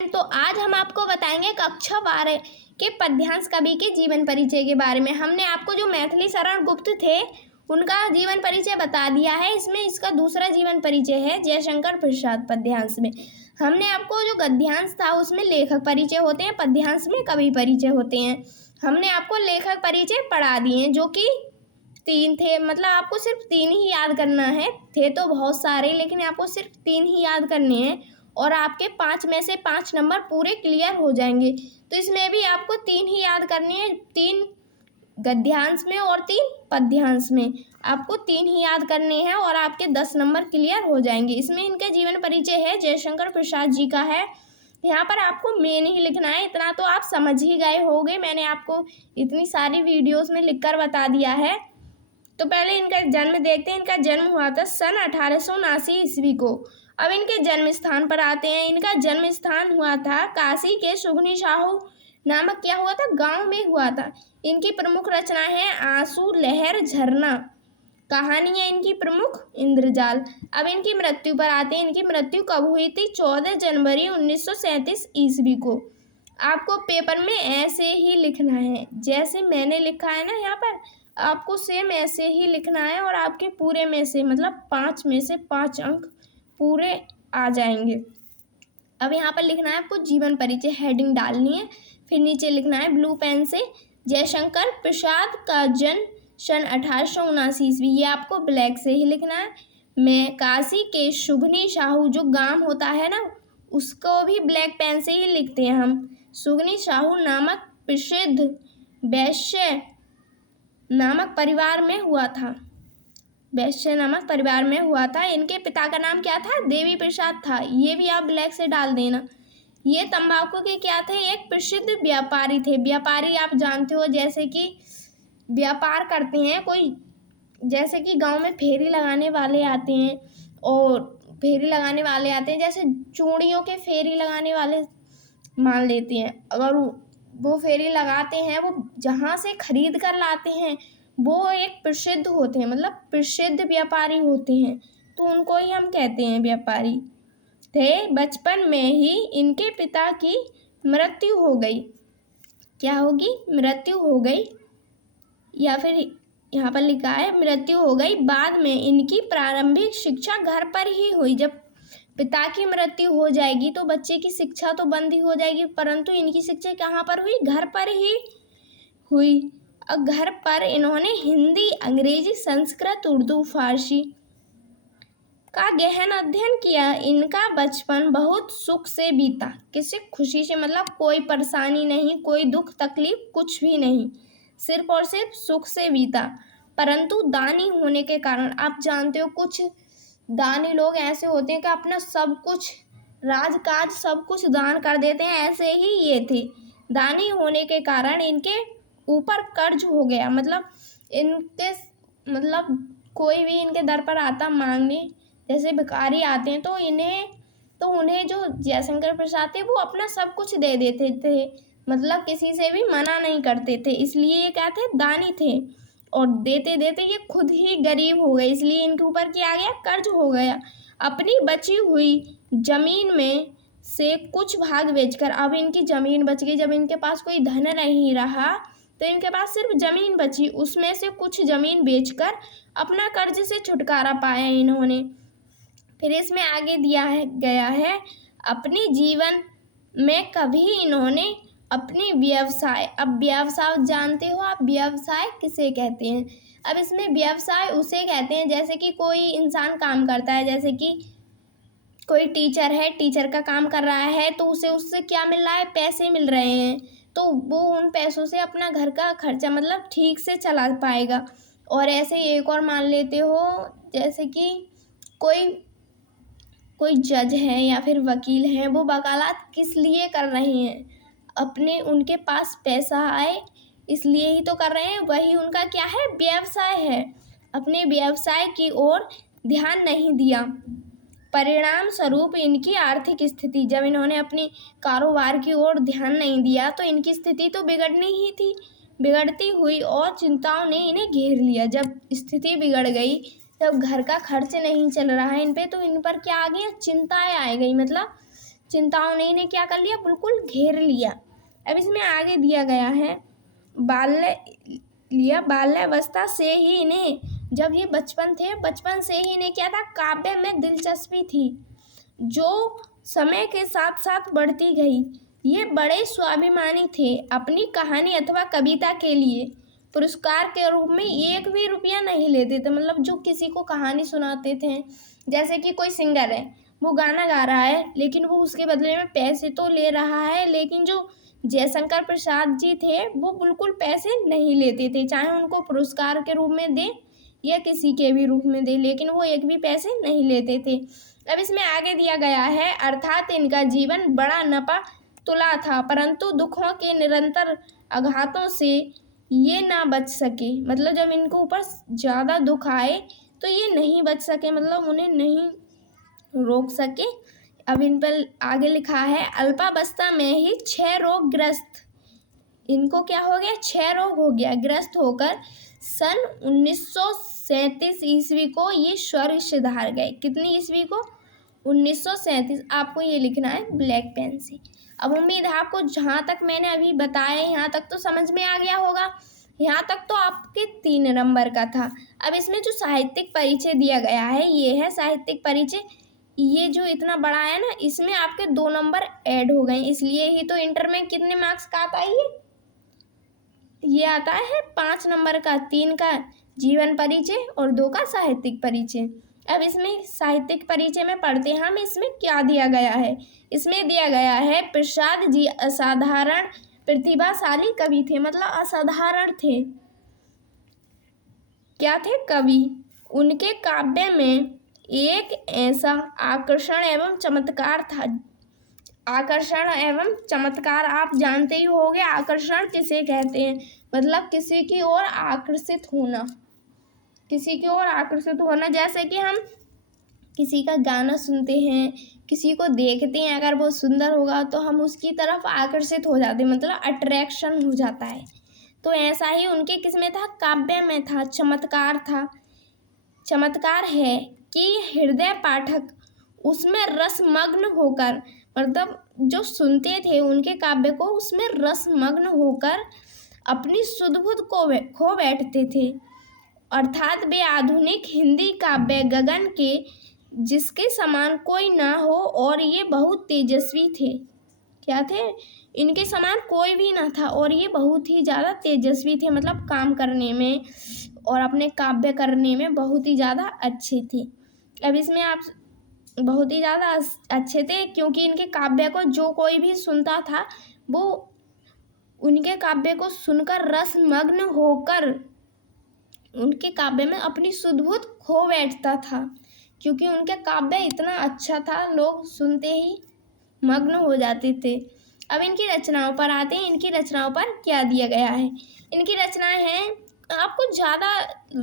तो आज हम आपको बताएंगे कक्षा 12 के पद्यांश कवि के जीवन परिचय के बारे में। हमने आपको जो मैथिली शरण गुप्त थे उनका जीवन परिचय बता दिया है। इसमें इसका दूसरा जीवन परिचय है जयशंकर प्रसाद पद्यांश में। हमने आपको जो गद्यांश था उसमें लेखक परिचय होते हैं, पद्यांश में कवि परिचय होते हैं। हमने आपको लेखक परिचय पढ़ा दिए हैं जो कि 3 थे, मतलब आपको सिर्फ 3 ही याद करना है। थे तो बहुत सारे लेकिन आपको सिर्फ 3 ही याद करने हैं और आपके 5 में से 5 नंबर पूरे क्लियर हो जाएंगे। तो इसमें भी आपको 3 ही याद करने हैं, 3 गद्यांश में और 3 पद्यांश में। आपको 3 ही याद करने हैं और आपके 10 नंबर क्लियर हो जाएंगे। इसमें इनका जीवन परिचय है जयशंकर प्रसाद जी का है। यहाँ पर आपको मेन ही लिखना है, इतना तो आप समझ ही गए होंगे। मैंने आपको इतनी सारी वीडियोस में लिखकर बता दिया है। तो पहले इनका जन्म देखते हैं। इनका जन्म हुआ था सन 1879 ईस्वी को। अब इनके जन्म स्थान पर आते हैं। इनका जन्म स्थान हुआ था काशी के सुगनी साहू नामक क्या हुआ था गांव में हुआ था। इनकी प्रमुख रचना है आंसू लहर झरना। कहानी है इनकी प्रमुख इंद्रजाल। अब इनकी मृत्यु पर आते हैं। इनकी मृत्यु कब हुई थी? 14 जनवरी 1937 ईस्वी को। आपको पेपर में ऐसे ही लिखना है जैसे मैंने लिखा है ना, यहाँ पर आपको सेम ऐसे ही लिखना है और आपके पूरे में से मतलब 5 में से 5 अंक पूरे आ जाएंगे। अब यहाँ पर लिखना है आपको जीवन परिचय, हेडिंग डालनी है। फिर नीचे लिखना है ब्लू पेन से जयशंकर प्रसाद का जन्म सन 1879 ईस्वी। ये आपको ब्लैक से ही लिखना है। मैं काशी के सुगनी साहू जो गांव होता है ना उसको भी ब्लैक पेन से ही लिखते हैं हम। सुगनी साहू नामक प्रसिद्ध वैश्य नामक परिवार में हुआ था। वैश्य नामक परिवार में हुआ था। इनके पिता का नाम क्या था? देवी प्रसाद था। ये भी आप ब्लैक से डाल देना। ये तंबाकू के क्या थे? एक प्रसिद्ध व्यापारी थे। व्यापारी आप जानते हो, जैसे कि व्यापार करते हैं कोई, जैसे कि गांव में फेरी लगाने वाले आते हैं और जैसे चूड़ियों के फेरी लगाने वाले मान लेते हैं। अगर वो फेरी लगाते हैं, वो जहाँ से खरीद कर लाते हैं वो एक प्रसिद्ध होते हैं, मतलब प्रसिद्ध व्यापारी होते हैं, तो उनको ही हम कहते हैं व्यापारी थे। बचपन में ही इनके पिता की मृत्यु हो गई। क्या होगी? मृत्यु हो गई, या फिर यहाँ पर लिखा है मृत्यु हो गई। बाद में इनकी प्रारंभिक शिक्षा घर पर ही हुई। जब पिता की मृत्यु हो जाएगी तो बच्चे की शिक्षा तो बंद ही हो जाएगी, परंतु इनकी शिक्षा कहाँ पर हुई? घर पर ही हुई। और घर पर इन्होंने हिंदी, अंग्रेजी, संस्कृत, उर्दू, फारसी का गहन अध्ययन किया। इनका बचपन बहुत सुख से बीता। किसी खुशी से, मतलब कोई परेशानी नहीं, कोई दुख तकलीफ कुछ भी नहीं, सिर्फ और सिर्फ सुख से बीता। परंतु दानी होने के कारण, आप जानते हो कुछ दानी लोग ऐसे होते हैं कि अपना सब कुछ, राजकाज सब कुछ दान कर देते हैं, ऐसे ही ये थे। दानी होने के कारण इनके ऊपर कर्ज हो गया। मतलब कोई भी इनके दर पर आता मांगने, जैसे भिखारी आते हैं तो उन्हें जो जयशंकर प्रसाद थे वो अपना सब कुछ दे देते थे, मतलब किसी से भी मना नहीं करते थे। इसलिए ये क्या थे? दानी थे। और देते देते ये खुद ही गरीब हो गए, इसलिए इनके ऊपर क्या आ गया? कर्ज हो गया। अपनी बची हुई जमीन में से कुछ भाग बेचकर, अब इनकी जमीन बच गई। जब इनके पास कोई धन नहीं रहा तो इनके पास सिर्फ जमीन बची, उसमें से कुछ जमीन बेचकर अपना कर्ज से छुटकारा पाया इन्होंने। फिर इसमें आगे दिया गया है अपने जीवन में कभी इन्होंने अपने व्यवसाय, अब व्यवसाय जानते हो आप, व्यवसाय किसे कहते हैं? अब इसमें व्यवसाय उसे कहते हैं जैसे कि कोई इंसान काम करता है, जैसे कि कोई टीचर है, टीचर का काम कर रहा है तो उससे क्या मिल रहा है? पैसे मिल रहे हैं, तो वो उन पैसों से अपना घर का खर्चा मतलब ठीक से चला पाएगा। और ऐसे एक और मान लेते हो, जैसे कि कोई जज है या फिर वकील है, वो वकालत किस लिए कर रहे हैं? अपने उनके पास पैसा आए इसलिए ही तो कर रहे हैं। वही उनका क्या है? व्यवसाय है। अपने व्यवसाय की ओर ध्यान नहीं दिया, परिणाम स्वरूप इनकी आर्थिक स्थिति, जब इन्होंने अपनी कारोबार की ओर ध्यान नहीं दिया तो इनकी स्थिति तो बिगड़नी ही थी। बिगड़ती हुई और चिंताओं ने इन्हें घेर लिया। जब स्थिति बिगड़ गई, जब घर का खर्च नहीं चल रहा है इन पे, तो इन पर क्या आ गया? चिंताएं आ गई। मतलब चिंताओं ने इन्हें क्या कर लिया, बिल्कुल घेर लिया। अब इसमें आगे दिया गया है बाल्यावस्था से ही इन्हें, जब ये बचपन से ही इन्हें क्या था, काव्य में दिलचस्पी थी, जो समय के साथ साथ बढ़ती गई। ये बड़े स्वाभिमानी थे, अपनी कहानी अथवा कविता के लिए पुरस्कार के रूप में 1 भी रुपया नहीं लेते थे। मतलब जो किसी को कहानी सुनाते थे, जैसे कि कोई सिंगर है, वो गाना गा रहा है, लेकिन वो उसके बदले में पैसे तो ले रहा है, लेकिन जो जयशंकर प्रसाद जी थे वो बिल्कुल पैसे नहीं लेते थे, चाहे उनको पुरस्कार के रूप में दे या किसी के भी रूप में दे, लेकिन वो 1 भी पैसे नहीं लेते थे। अब इसमें आगे दिया गया है, अर्थात इनका जीवन बड़ा नपा तुला था, परंतु दुखों के निरंतर आघातों से ये ना बच सके। मतलब जब इनको ऊपर ज़्यादा दुख आए तो ये नहीं बच सके, मतलब उन्हें नहीं रोक सके। अब इन पर आगे लिखा है, अल्पावस्था में ही 6 रोग ग्रस्त, इनको क्या हो गया, 6 रोग हो गया, ग्रस्त होकर सन 1937 ईस्वी को ये स्वर्ग से धार गए। कितनी ईस्वी को, 1937। आपको ये लिखना है ब्लैक पेन से। अब उम्मीद है आपको जहाँ तक मैंने अभी बताया यहाँ तक तो समझ में आ गया होगा। यहाँ तक तो आपके 3 नंबर का था। अब इसमें जो साहित्यिक परिचय दिया गया है, ये है साहित्यिक परिचय। ये जो इतना बड़ा है ना, इसमें आपके 2 नंबर ऐड हो गए, इसलिए ही तो इंटर में कितने मार्क्स का आता है ये आता है 5 नंबर का, 3 का जीवन परिचय और 2 का साहित्यिक परिचय। अब इसमें साहित्यिक परिचय में पढ़ते हैं हम, इसमें क्या दिया गया है। इसमें दिया गया है, प्रसाद जी असाधारण प्रतिभाशाली कवि थे, मतलब असाधारण थे, क्या थे, कवि। उनके काव्य में एक ऐसा आकर्षण एवं चमत्कार था। आकर्षण एवं चमत्कार आप जानते ही होंगे, आकर्षण किसे कहते हैं, मतलब किसी की ओर आकर्षित होना, किसी की ओर आकर्षित होना। जैसे कि हम किसी का गाना सुनते हैं, किसी को देखते हैं, अगर वो सुंदर होगा तो हम उसकी तरफ आकर्षित हो जाते हैं, मतलब अट्रैक्शन हो जाता है। तो ऐसा ही उनके किस में था, काव्य में था, चमत्कार था। चमत्कार है कि हृदय पाठक उसमें रसमग्न होकर, मतलब जो सुनते थे उनके काव्य को, उसमें रसमग्न होकर अपनी सुध-बुध को खो बैठते थे। अर्थात वे आधुनिक हिंदी काव्य गगन के जिसके समान कोई ना हो, और ये बहुत तेजस्वी थे। क्या थे, इनके समान कोई भी ना था, और ये बहुत ही ज़्यादा तेजस्वी थे, मतलब काम करने में और अपने काव्य करने में बहुत ही ज़्यादा अच्छे थे। अब इसमें आप बहुत ही ज़्यादा अच्छे थे, क्योंकि इनके काव्य को जो कोई भी सुनता था वो उनके काव्य को सुनकर रसमग्न होकर उनके काव्य में अपनी सुध-बुध खो बैठता था, क्योंकि उनके काव्य इतना अच्छा था, लोग सुनते ही मग्न हो जाते थे। अब इनकी रचनाओं पर आते हैं, इनकी रचनाओं पर क्या दिया गया है। इनकी रचनाएं हैं, आपको ज़्यादा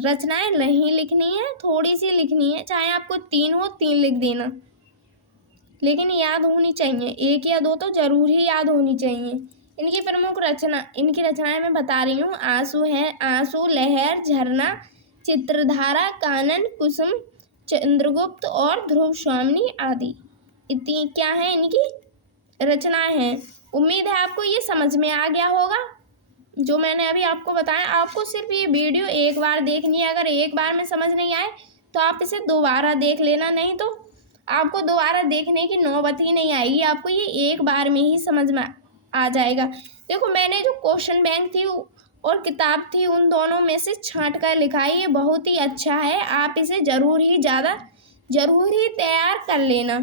रचनाएं नहीं लिखनी है, थोड़ी सी लिखनी है, चाहे आपको 3 हो 3 लिख देना, लेकिन याद होनी चाहिए, 1 या 2 तो ज़रूर ही याद होनी चाहिए। इनकी प्रमुख इनकी रचनाएं मैं बता रही हूँ। आंसू है, आंसू, लहर, झरना, चित्रधारा, कानन, कुसुम, चंद्रगुप्त और ध्रुव स्वामिनी आदि। इतनी क्या है इनकी रचनाएं हैं। उम्मीद है आपको ये समझ में आ गया होगा जो मैंने अभी आपको बताया। आपको सिर्फ ये वीडियो 1 बार देखनी है, अगर 1 बार में समझ नहीं आए तो आप इसे दोबारा देख लेना, नहीं तो आपको दोबारा देखने की नौबत ही नहीं आएगी, आपको ये 1 बार में ही समझ में आ जाएगा। देखो, मैंने जो क्वेश्चन बैंक थी और किताब थी, उन दोनों में से छांट कर लिखा है, ये बहुत ही अच्छा है, आप इसे ज़रूर ही तैयार कर लेना,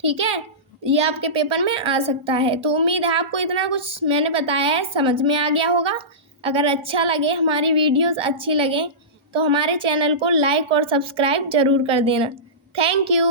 ठीक है। ये आपके पेपर में आ सकता है। तो उम्मीद है आपको इतना कुछ मैंने बताया है समझ में आ गया होगा। अगर अच्छा लगे, हमारी वीडियोस अच्छी लगे तो हमारे चैनल को लाइक और सब्सक्राइब ज़रूर कर देना। Thank you.